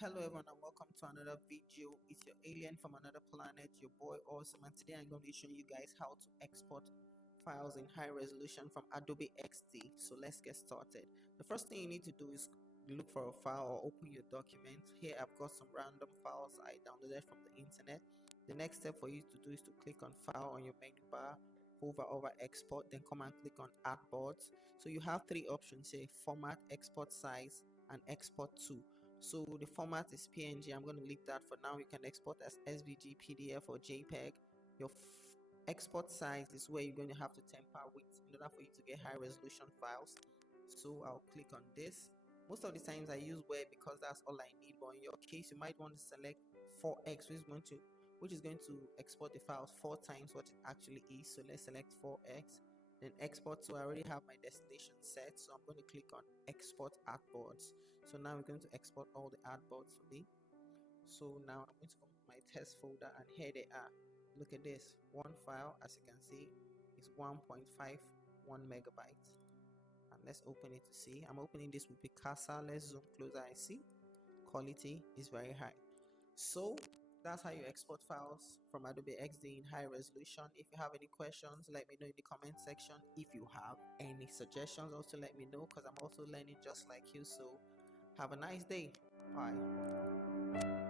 Hello everyone and welcome to another video. It's your alien from another planet, your boy Awesome, and today I'm going to be showing you guys how to export files in high resolution from Adobe XD. So let's get started. The first thing you need to do is look for a file or open your document. Here I've got some random files I downloaded from the internet. The next step for you to do is to click on file on your menu bar, hover over export, then come and click on artboards. So you have three options here: format, export size, and export to. So the format is PNG. I'm going to leave that for now. You can export as SVG, PDF, or JPEG. Your export size is where you're going to have to temper with in order for you to get high resolution files. So I'll click on this. Most of the times I use where because that's all I need, but in your case you might want to select 4x, which is going to export the files 4 times what it actually is. So let's select 4x, then export. So I already have my destination set, so I'm going to click on export artboards. So now we're going to export all the artboards for me. So now I'm going to open my test folder, and here they are. Look at this one file, as you can see, is 1.51 megabytes. And let's open it to see. I'm opening this with Picasa. Let's zoom closer and see. Quality is very high. So that's how you export files from Adobe XD in high resolution. If you have any questions, let me know in the comment section. If you have any suggestions, also let me know, because I'm also learning just like you. So have a nice day. Bye.